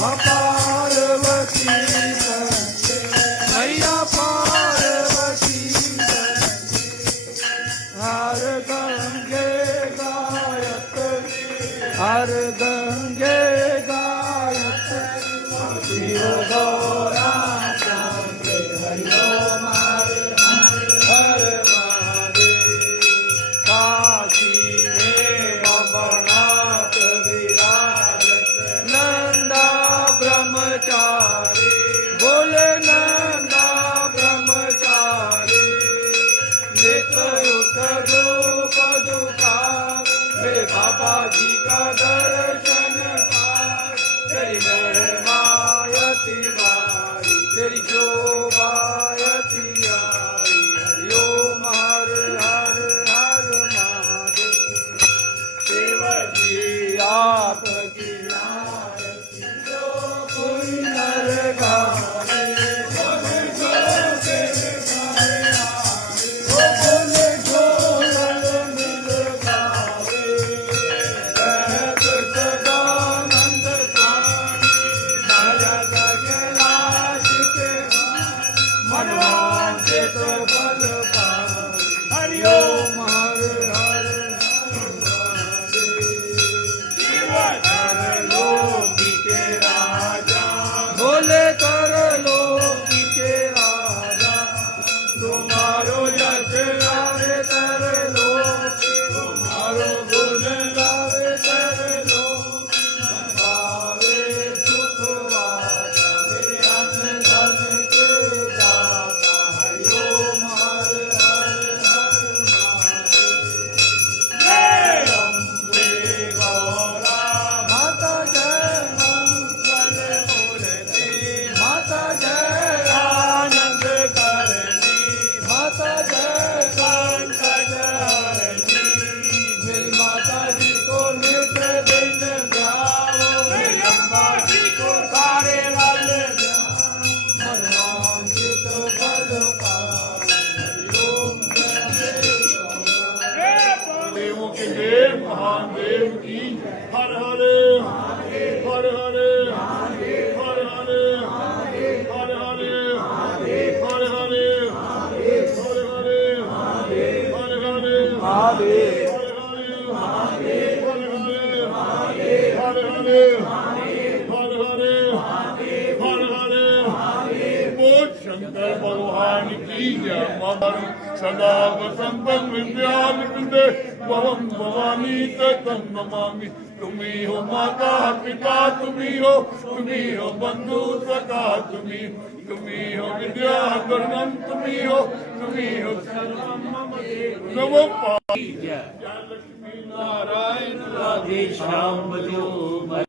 पार्वती मैया पार्वती हर गंगे गायत्री हर गंगे गायत्री शिव गौरा चंद्र हरिओ हर हर महादेव काशी में बमनाथ विराजत नंदा ब्रह्मचारी बोले नंदा ब्रह्मचारी नित्य उठ धूप दुकान वे बाबा जी का दर्शन पाए तेरी महिमायति बारी तेरी शोभायति यारी हरि ओम हर हर हर महादेव शिव जी आपकी आरती जो कोई नर गावे हरि ओम हर हर कर लोकी के राजा भोले कर लोकी के राजा तुम्हारो यश गावे कर लोकी तुम्हारो गुण गावे कर लोकी गावे सुख वाले अन्न धन के दाता हरि ओम हर हर अम्बे गौरा माता जय मंगल मूर्ति माता जय आनंद करणी माता जय संकट हरणी मेरी माता जी को नित्य दिन ध्याओ मेरी अम्बा जी को सारे रल मनवांछित फल पाओ हरि ओम देवों के देव महादेव की हर हर हर हर हर हर हर हर हर हर हर महादेव शंकर भगवान की जय सदा वसंतम विद्यान कृते भवम भवानी तम नमामि तुम्ही हो माता पिता तुम्ही हो बंधु सखा तुम्ही हो विद्या धर्मम तुम्ही हो सर्वम मम देव नमः पार्वती जय लक्ष्मी नारायण राधे श्याम